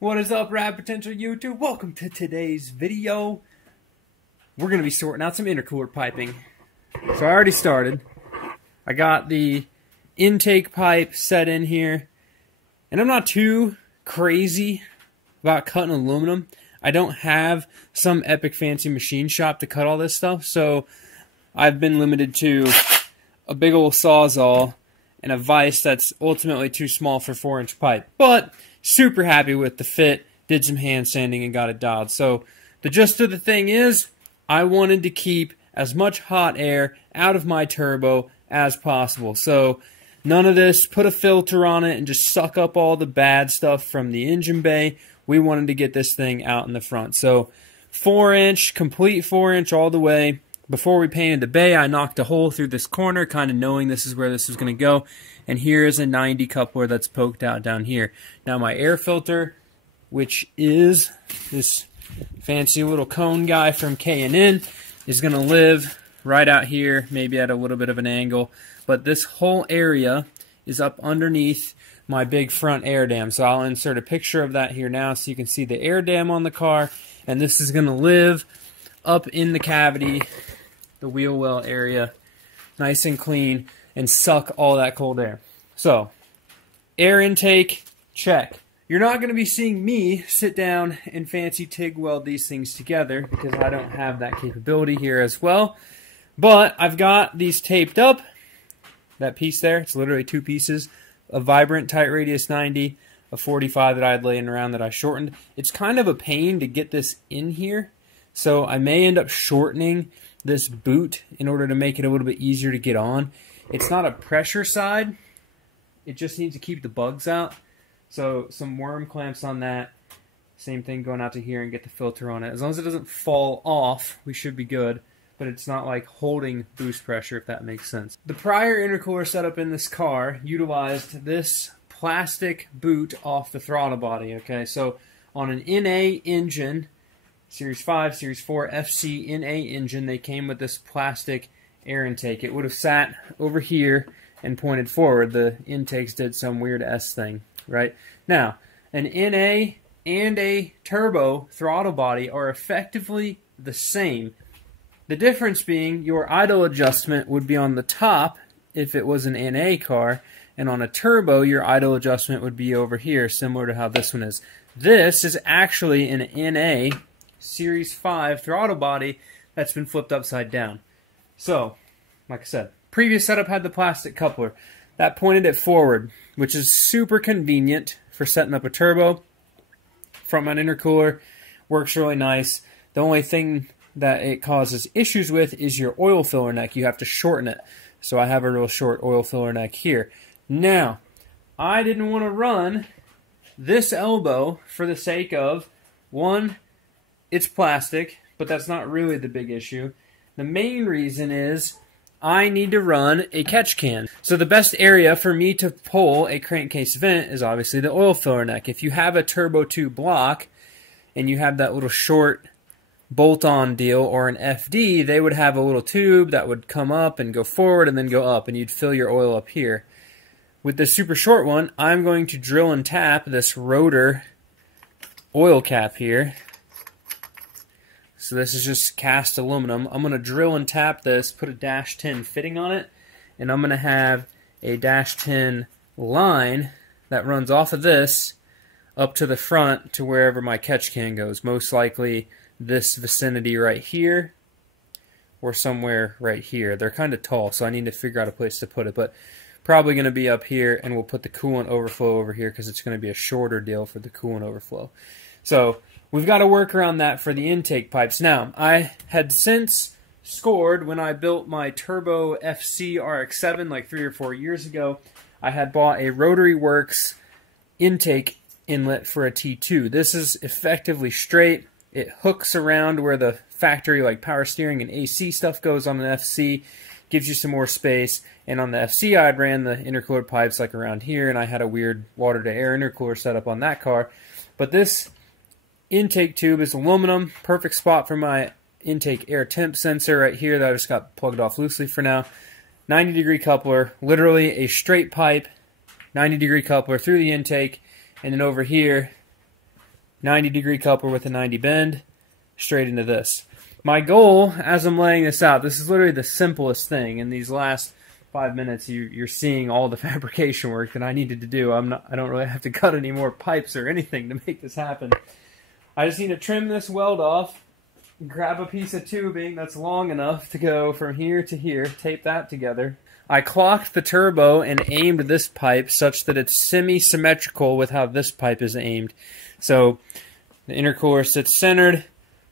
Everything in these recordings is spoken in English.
What is up, Rad Potential YouTube? Welcome to today's video. We're going to be sorting out some intercooler piping. So I already started. I got the intake pipe set in here. And I'm not too crazy about cutting aluminum. I don't have some epic fancy machine shop to cut all this stuff. So I've been limited to a big old Sawzall and a vise that's ultimately too small for 4-inch pipe. But super happy with the fit, did some hand sanding and got it dialed. So the gist of the thing is, I wanted to keep as much hot air out of my turbo as possible. So none of this, put a filter on it and just suck up all the bad stuff from the engine bay. We wanted to get this thing out in the front. So 4-inch, complete 4-inch all the way. Before we painted the bay, I knocked a hole through this corner, kind of knowing this is where this was going to go. And here is a 90 coupler that's poked out down here. Now my air filter, which is this fancy little cone guy from K&N, is going to live right out here, maybe at a little bit of an angle. But this whole area is up underneath my big front air dam. So I'll insert a picture of that here now so you can see the air dam on the car. And this is going to live up in the cavity, the wheel well area, nice and clean, and suck all that cold air. So, air intake, check. You're not going to be seeing me sit down and fancy TIG weld these things together because I don't have that capability here as well. But I've got these taped up. That piece there, it's literally 2 pieces. A Vibrant tight radius 90, a 45 that I had laying around that I shortened. It's kind of a pain to get this in here, so I may end up shortening this boot in order to make it a little bit easier to get on. It's not a pressure side. It just needs to keep the bugs out. So some worm clamps on that. Same thing going out to here and get the filter on it. As long as it doesn't fall off, we should be good. But it's not like holding boost pressure, if that makes sense. The prior intercooler setup in this car utilized this plastic boot off the throttle body. Okay, so on an NA engine, Series 5, Series 4 FC NA engine, they came with this plastic air intake. It would have sat over here and pointed forward. The intakes did some weird S thing, right? Now, an NA and a turbo throttle body are effectively the same. The difference being your idle adjustment would be on the top if it was an NA car, and on a turbo, your idle adjustment would be over here, similar to how this one is. This is actually an NA Series 5 throttle body that's been flipped upside down. So, like I said, previous setup had the plastic coupler. That pointed it forward, which is super convenient for setting up a turbo. Front mount intercooler works really nice. The only thing that it causes issues with is your oil filler neck. You have to shorten it. So I have a real short oil filler neck here. Now, I didn't want to run this elbow for the sake of, one, it's plastic, but that's not really the big issue. The main reason is I need to run a catch can. So the best area for me to pull a crankcase vent is obviously the oil filler neck. If you have a turbo 2 block and you have that little short bolt-on deal or an FD, they would have a little tube that would come up and go forward and then go up, and you'd fill your oil up here. With this super short one, I'm going to drill and tap this rotor oil cap here. So this is just cast aluminum. I'm going to drill and tap this, put a -10 fitting on it, and I'm going to have a -10 line that runs off of this up to the front to wherever my catch can goes. Most likely this vicinity right here or somewhere right here. They're kind of tall, so I need to figure out a place to put it, but probably going to be up here, and we'll put the coolant overflow over here because it's going to be a shorter deal for the coolant overflow. So we've got to work around that for the intake pipes. Now, I had since scored when I built my Turbo FC RX7 like 3 or 4 years ago. I had bought a Rotary Works intake inlet for a T2. This is effectively straight. It hooks around where the factory like power steering and AC stuff goes on an FC. Gives you some more space. And on the FC, I ran the intercooler pipes like around here, and I had a weird water-to-air intercooler setup on that car. But this intake tube is aluminum, perfect spot for my intake air temp sensor right here that I just got plugged off loosely for now. 90-degree coupler, literally a straight pipe, 90-degree coupler through the intake, and then over here 90-degree coupler with a 90 bend, straight into this. My goal, as I'm laying this out, this is literally the simplest thing. In these last 5 minutes, you're seeing all the fabrication work that I needed to do. I don't really have to cut any more pipes or anything to make this happen. I just need to trim this weld off, grab a piece of tubing that's long enough to go from here to here, tape that together. I clocked the turbo and aimed this pipe such that it's semi-symmetrical with how this pipe is aimed. So the intercooler sits centered.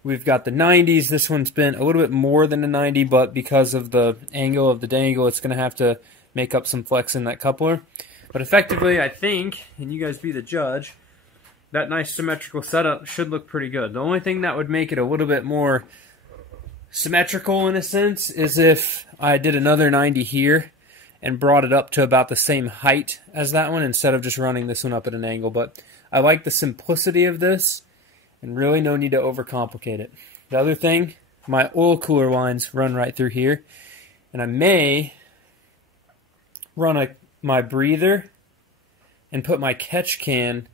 We've got the 90s. This one's been a little bit more than a 90, but because of the angle of the dangle, it's going to have to make up some flex in that coupler. But effectively, I think, and you guys be the judge, that nice symmetrical setup should look pretty good. The only thing that would make it a little bit more symmetrical in a sense is if I did another 90 here and brought it up to about the same height as that one instead of just running this one up at an angle. But I like the simplicity of this and really no need to overcomplicate it. The other thing, my oil cooler lines run right through here, and I may run my breather and put my catch can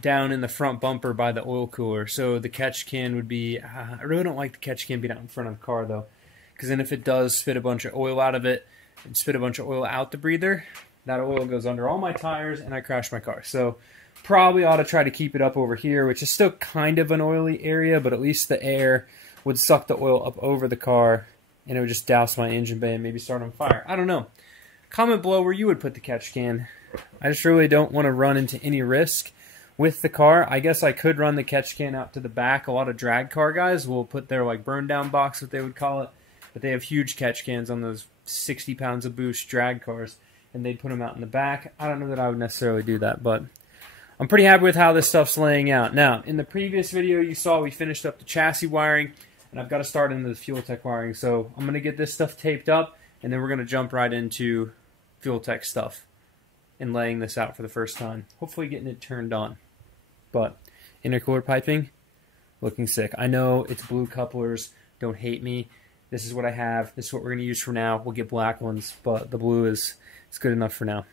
down in the front bumper by the oil cooler. So the catch can would be, I really don't like the catch can being out in front of the car though, because then if it does spit a bunch of oil out of it and spit a bunch of oil out the breather, that oil goes under all my tires and I crash my car. So probably ought to try to keep it up over here, which is still kind of an oily area, but at least the air would suck the oil up over the car and it would just douse my engine bay and maybe start on fire. I don't know. Comment below where you would put the catch can. I just really don't want to run into any risk with the car. I guess I could run the catch can out to the back. A lot of drag car guys will put their like burn down box, what they would call it, but they have huge catch cans on those 60 pounds of boost drag cars, and they'd put them out in the back. I don't know that I would necessarily do that, but I'm pretty happy with how this stuff's laying out. Now, in the previous video you saw we finished up the chassis wiring, and I've got to start into the fuel tech wiring. So I'm going to get this stuff taped up, and then we're going to jump right into fuel tech stuff and laying this out for the first time. Hopefully getting it turned on. But intercooler piping, looking sick. I know it's blue couplers. Don't hate me. This is what I have. This is what we're going to use for now. We'll get black ones, but the blue is good enough for now.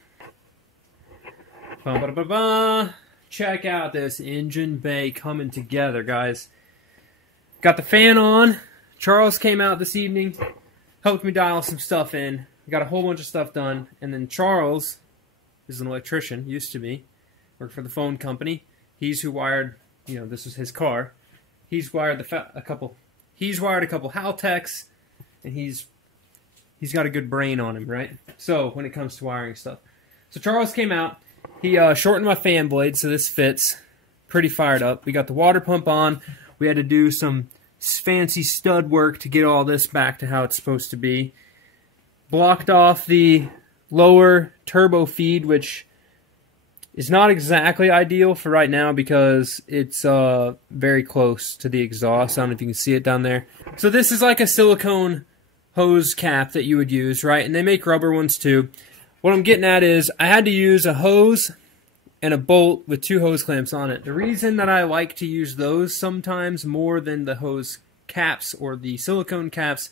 Ba-ba-ba-ba. Check out this engine bay coming together, guys. Got the fan on. Charles came out this evening, helped me dial some stuff in. Got a whole bunch of stuff done. And then Charles is an electrician, used to be. Worked for the phone company. He's who wired, you know, this was his car. He's wired a couple Haltecs, and he's got a good brain on him, right? So when it comes to wiring stuff. So Charles came out. He shortened my fan blade so this fits. Pretty fired up. We got the water pump on. We had to do some fancy stud work to get all this back to how it's supposed to be. Blocked off the lower turbo feed, which is not exactly ideal for right now because it's very close to the exhaust. I don't know if you can see it down there. So this is like a silicone hose cap that you would use, right? And they make rubber ones too. What I'm getting at is I had to use a hose and a bolt with 2 hose clamps on it. The reason that I like to use those sometimes more than the hose caps or the silicone caps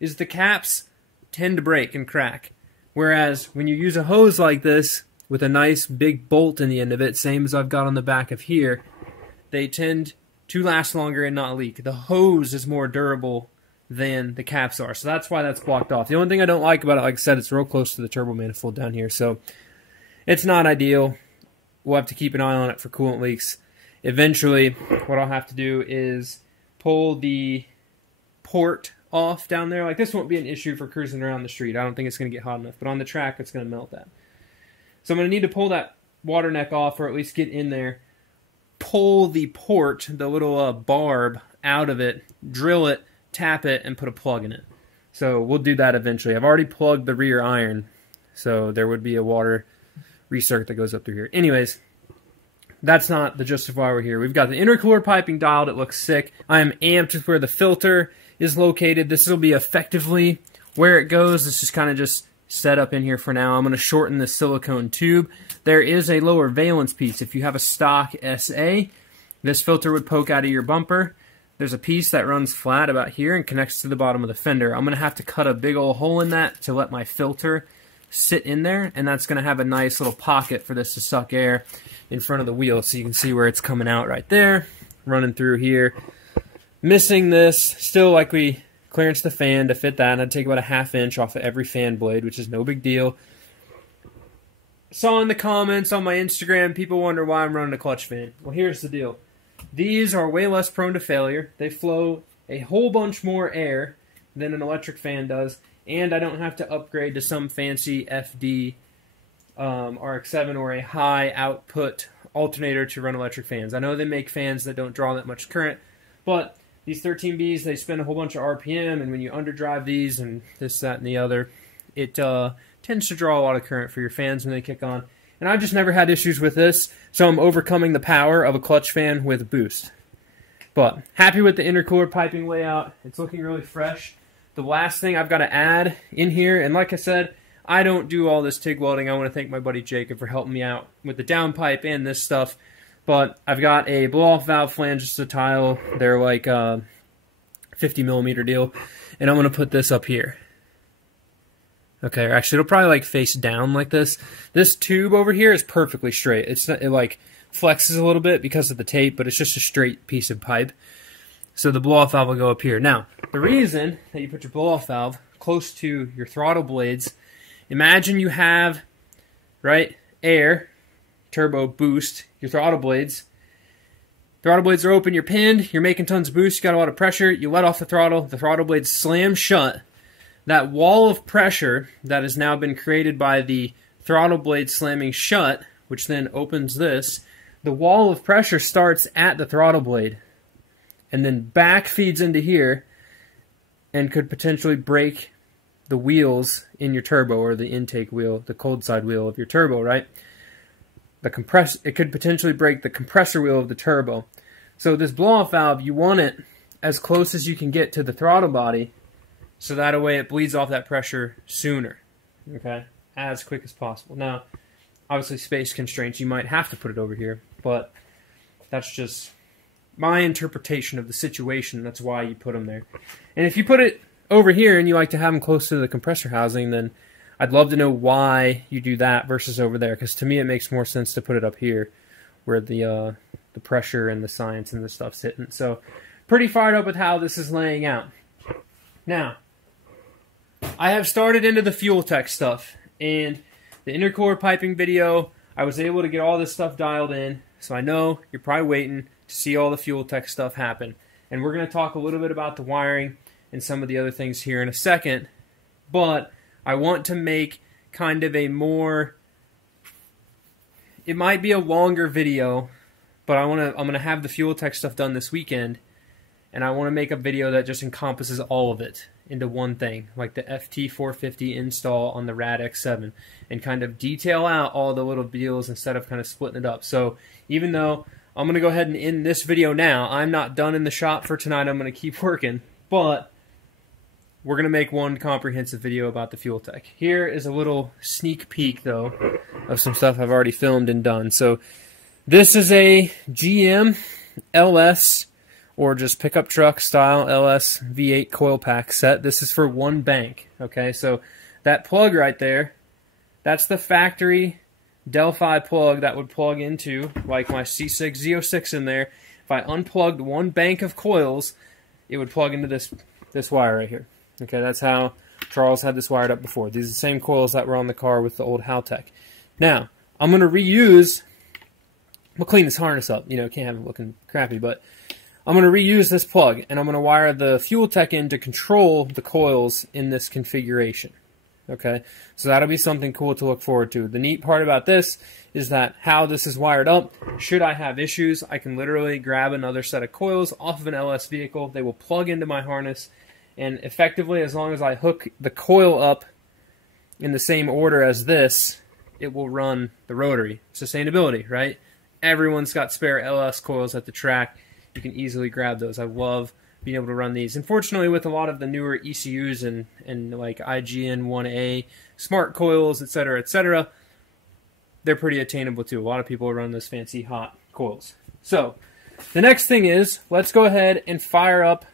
is the caps tend to break and crack. Whereas when you use a hose like this with a nice big bolt in the end of it, same as I've got on the back of here, they tend to last longer and not leak. The hose is more durable than the caps are, so that's why that's blocked off. The only thing I don't like about it, like I said, it's real close to the turbo manifold down here, so it's not ideal. We'll have to keep an eye on it for coolant leaks. Eventually, what I'll have to do is pull the port off down there. Like, this won't be an issue for cruising around the street. I don't think it's going to get hot enough, but on the track, it's going to melt that. So I'm going to need to pull that water neck off, or at least get in there, pull the port, the little barb, out of it, drill it, tap it, and put a plug in it. So we'll do that eventually. I've already plugged the rear iron, so there would be a water recircuit that goes up through here. Anyways, that's not the gist of why we're here. We've got the intercooler piping dialed. It looks sick. I am amped with where the filter is located. This will be effectively where it goes. This is kind of just set up in here for now. I'm going to shorten the silicone tube. There is a lower valence piece. If you have a stock SA, this filter would poke out of your bumper. There's a piece that runs flat about here and connects to the bottom of the fender. I'm going to have to cut a big old hole in that to let my filter sit in there, and that's going to have a nice little pocket for this to suck air in front of the wheel. So you can see where it's coming out right there, running through here. Missing this, still like we clearance the fan to fit that, and I'd take about a 1/2 inch off of every fan blade, which is no big deal. Saw in the comments on my Instagram, people wonder why I'm running a clutch fan. Well, here's the deal. These are way less prone to failure. They flow a whole bunch more air than an electric fan does, and I don't have to upgrade to some fancy FD RX7 or a high output alternator to run electric fans. I know they make fans that don't draw that much current, but these 13Bs, they spin a whole bunch of RPM, and when you underdrive these and this, that, and the other, it tends to draw a lot of current for your fans when they kick on. And I've just never had issues with this, so I'm overcoming the power of a clutch fan with boost. But happy with the intercooler piping layout. It's looking really fresh. The last thing I've got to add in here, and like I said, I don't do all this TIG welding. I want to thank my buddy Jacob for helping me out with the downpipe and this stuff. But I've got a blow-off valve flanges to tile. They're like 50mm deal. And I'm going to put this up here. Okay, or actually it'll probably like face down like this. This tube over here is perfectly straight. It like flexes a little bit because of the tape, but it's just a straight piece of pipe. So the blow-off valve will go up here. Now, the reason that you put your blow-off valve close to your throttle blades, imagine you have, right, air, turbo, boost, your throttle blades. Throttle blades are open, you're pinned, you're making tons of boost, you got a lot of pressure, you let off the throttle blades slam shut. That wall of pressure that has now been created by the throttle blade slamming shut, which then opens this, the wall of pressure starts at the throttle blade and then back feeds into here and could potentially break the wheels in your turbo, or the intake wheel, the cold side wheel of your turbo, right? It could potentially break the compressor wheel of the turbo. So this blow-off valve, you want it as close as you can get to the throttle body, so that way it bleeds off that pressure sooner, okay, as quick as possible. Now, obviously space constraints, you might have to put it over here, but that's just my interpretation of the situation. That's why you put them there. And if you put it over here and you like to have them close to the compressor housing, then I'd love to know why you do that versus over there, because to me it makes more sense to put it up here where the pressure and the science and the stuff's hitting. So pretty fired up with how this is laying out. Now, I have started into the fuel tech stuff, and the intercooler piping video, I was able to get all this stuff dialed in, so I know you're probably waiting to see all the fuel tech stuff happen. And we're going to talk a little bit about the wiring and some of the other things here in a second, but I want to make kind of a more, it might be a longer video, but I'm going to have the fuel tech stuff done this weekend, and I want to make a video that just encompasses all of it into one thing, like the FT450 install on the RADX7, and kind of detail out all the little deals instead of kind of splitting it up. So even though I'm going to go ahead and end this video now, I'm not done in the shop for tonight, I'm going to keep working, but we're going to make one comprehensive video about the fuel tech. Here is a little sneak peek, though, of some stuff I've already filmed and done. So this is a GM LS, or just pickup truck style LS V8 coil pack set. This is for one bank, okay? So that plug right there, that's the factory Delphi plug that would plug into, like my C6 Z06 in there. If I unplugged one bank of coils, it would plug into this wire right here. Okay, that's how Charles had this wired up before. These are the same coils that were on the car with the old Haltech. Now, I'm going to reuse, we'll clean this harness up, you know, can't have it looking crappy, but I'm going to reuse this plug, and I'm going to wire the fuel tech in to control the coils in this configuration. Okay, so that'll be something cool to look forward to. The neat part about this is that how this is wired up, should I have issues, I can literally grab another set of coils off of an LS vehicle. They will plug into my harness, and effectively, as long as I hook the coil up in the same order as this, it will run the rotary. Sustainability, right? Everyone's got spare LS coils at the track. You can easily grab those. I love being able to run these. Unfortunately, with a lot of the newer ECUs and like IGN 1A, smart coils, etc., they're pretty attainable too. A lot of people run those fancy hot coils. So, the next thing is, let's go ahead and fire up.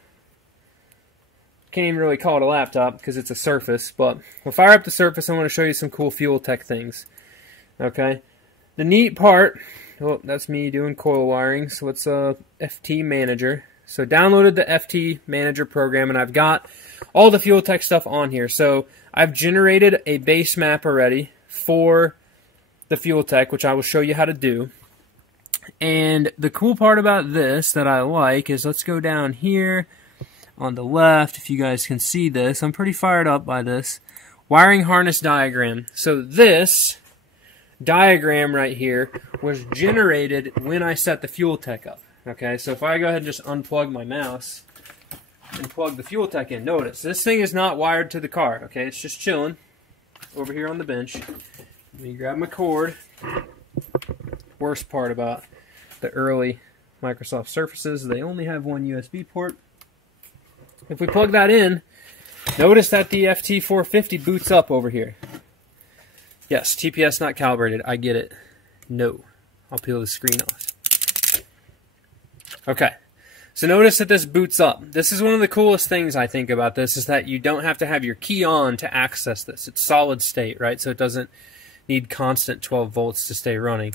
can't even really call it a laptop because it's a Surface, but we'll fire up the Surface. I want to show you some cool fuel tech things. Okay, the neat part, well, that's me doing coil wiring, so it's a FT Manager. So downloaded the FT Manager program, and I've got all the fuel tech stuff on here. So I've generated a base map already for the fuel tech, which I will show you how to do. And the cool part about this that I like is, let's go down here on the left, if you guys can see this. I'm pretty fired up by this. Wiring harness diagram. So this diagram right here was generated when I set the fuel tech up. Okay, so if I go ahead and just unplug my mouse and plug the fuel tech in, notice this thing is not wired to the car. Okay, it's just chilling over here on the bench. Let me grab my cord. Worst part about the early Microsoft Surfaces, they only have one USB port. If we plug that in, notice that the FT450 boots up over here. Yes, TPS not calibrated. I get it. No. I'll peel the screen off. Okay. So notice that this boots up. This is one of the coolest things I think about this, is that you don't have to have your key on to access this. It's solid state, right? So it doesn't need constant 12 volts to stay running.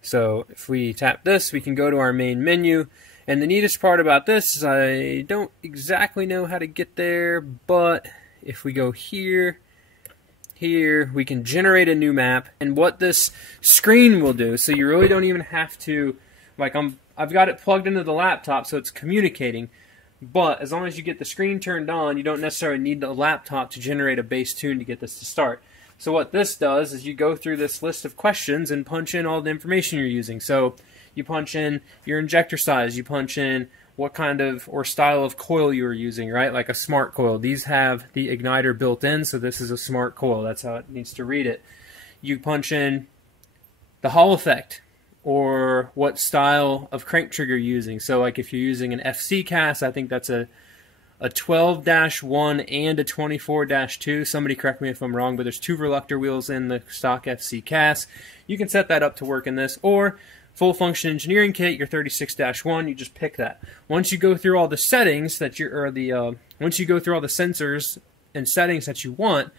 So if we tap this, we can go to our main menu. And the neatest part about this is I don't exactly know how to get there, but if we go here, we can generate a new map. And what this screen will do, so you really don't even have to, like I've got it plugged into the laptop so it's communicating, but as long as you get the screen turned on, you don't necessarily need the laptop to generate a base tune to get this to start. So what this does is you go through this list of questions and punch in all the information you're using. So you punch in your injector size, you punch in what kind of or style of coil you are using, right? Like a smart coil. These have the igniter built in, so this is a smart coil. That's how it needs to read it. You punch in the Hall effect, or what style of crank trigger you're using. So like if you're using an FC cast, I think that's a 12-1 and a 24-2. Somebody correct me if I'm wrong, but there's 2 reluctor wheels in the stock FC cast. You can set that up to work in this, or full function engineering kit, your 36-1, you just pick that. Once you go through all the settings that once you go through all the sensors and settings that you want,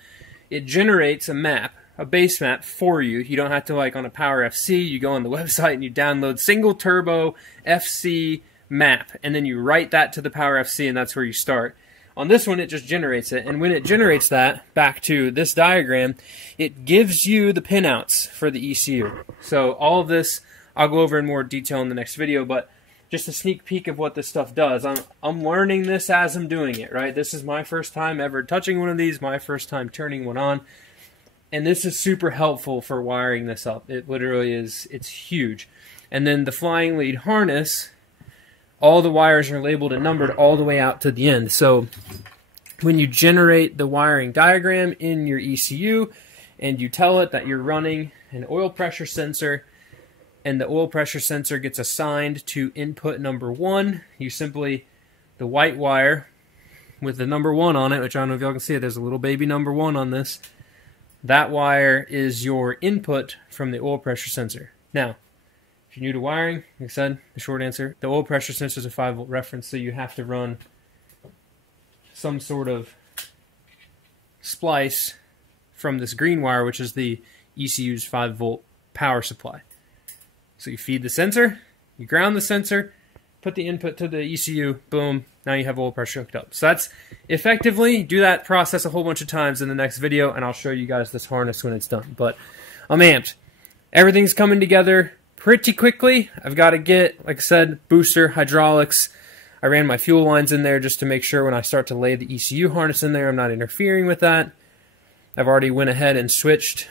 it generates a map, a base map for you. You don't have to, like on a Power FC, you go on the website and you download single turbo FC map, and then you write that to the Power FC, and that's where you start. On this one, it just generates it, and when it generates that back to this diagram, it gives you the pinouts for the ECU. So all of this I'll go over in more detail in the next video, but just a sneak peek of what this stuff does. I'm learning this as I'm doing it, right? This is my first time ever touching one of these, my first time turning one on, and this is super helpful for wiring this up. It literally is, it's huge. And then the flying lead harness, all the wires are labeled and numbered all the way out to the end. So when you generate the wiring diagram in your ECU and you tell it that you're running an oil pressure sensor, and the oil pressure sensor gets assigned to input number 1, you simply, the white wire with the number 1 on it, which I don't know if y'all can see it, there's a little baby number 1 on this. That wire is your input from the oil pressure sensor. Now, if you're new to wiring, like I said, the short answer, the oil pressure sensor is a 5-volt reference, so you have to run some sort of splice from this green wire, which is the ECU's 5-volt power supply. So you feed the sensor, you ground the sensor, put the input to the ECU, boom, now you have oil pressure hooked up. So that's effectively, do that process a whole bunch of times in the next video, and I'll show you guys this harness when it's done. But I'm amped. Everything's coming together pretty quickly. I've got to get, like I said, booster, hydraulics. I ran my fuel lines in there just to make sure when I start to lay the ECU harness in there, I'm not interfering with that. I've already went ahead and switched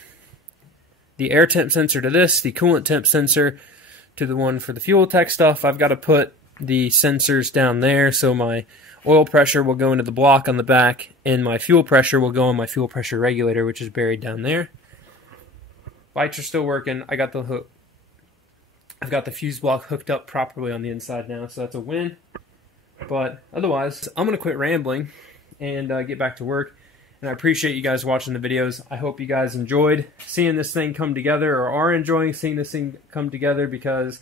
the air temp sensor to this, the coolant temp sensor to the one for the fuel tech stuff. I've got to put the sensors down there, so my oil pressure will go into the block on the back, and my fuel pressure will go on my fuel pressure regulator, which is buried down there. Lights are still working. I got the hook. I've got the fuse block hooked up properly on the inside now, so that's a win. But otherwise, I'm going to quit rambling and get back to work. And I appreciate you guys watching the videos. I hope you guys enjoyed seeing this thing come together, or are enjoying seeing this thing come together, because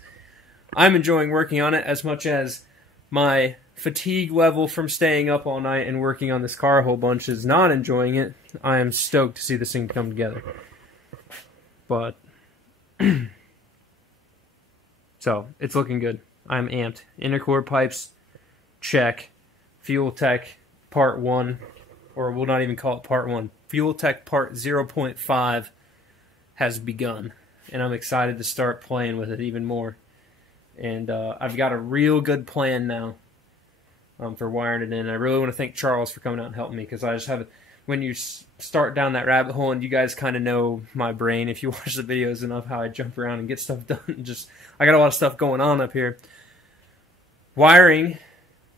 I'm enjoying working on it as much as my fatigue level from staying up all night and working on this car a whole bunch is not enjoying it, I am stoked to see this thing come together. But so it's looking good. I'm amped. Intercooler pipes, check. Fuel Tech Part 1, or we'll not even call it Part 1. Fuel Tech Part 0.5 has begun, and I'm excited to start playing with it even more. And I've got a real good plan now for wiring it in. I really want to thank Charles for coming out and helping me, because I just have, when you start down that rabbit hole, and you guys kind of know my brain if you watch the videos enough, how I jump around and get stuff done. I got a lot of stuff going on up here. Wiring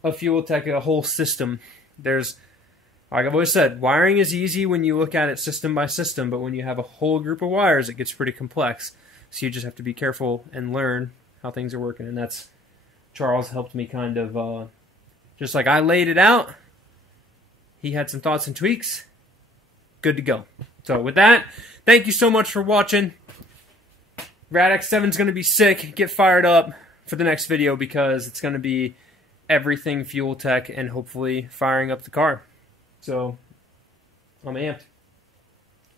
a Fuel Tech, a whole system. Like I've always said, wiring is easy when you look at it system by system, but when you have a whole group of wires, it gets pretty complex. So you just have to be careful and learn how things are working, and that's, Charles helped me kind of, just like I laid it out, he had some thoughts and tweaks. Good to go. So with that, thank you so much for watching. RADX7 is going to be sick. Get fired up for the next video, because it's going to be everything Fuel Tech and hopefully firing up the car. So I'm amped.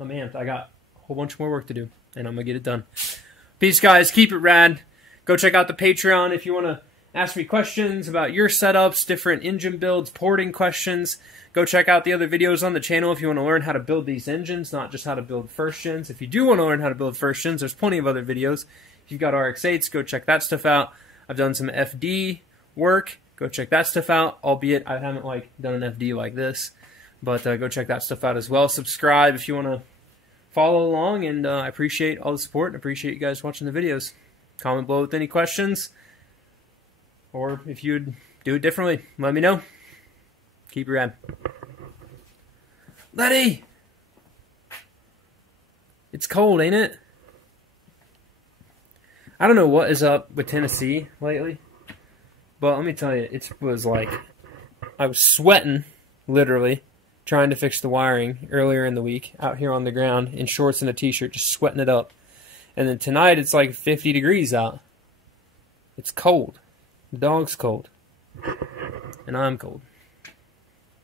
I got a whole bunch more work to do, and I'm going to get it done. Peace, guys. Keep it rad. Go check out the Patreon if you want to ask me questions about your setups, different engine builds, porting questions. Go check out the other videos on the channel if you want to learn how to build these engines, not just how to build first gens. If you do want to learn how to build first gens, there's plenty of other videos. If you've got RX8s, go check that stuff out. I've done some FD work. Go check that stuff out, albeit I haven't done an FD like this. But go check that stuff out as well. Subscribe if you want to follow along, and I appreciate all the support and appreciate you guys watching the videos. Comment below with any questions, or if you'd do it differently, let me know. Keep it rad. Letty! It's cold, ain't it? I don't know what is up with Tennessee lately, but let me tell you, it was like, I was sweating, literally, trying to fix the wiring earlier in the week, out here on the ground, in shorts and a t-shirt, just sweating it up. And then tonight, it's like 50 degrees out. It's cold. The dog's cold. And I'm cold.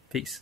Peace.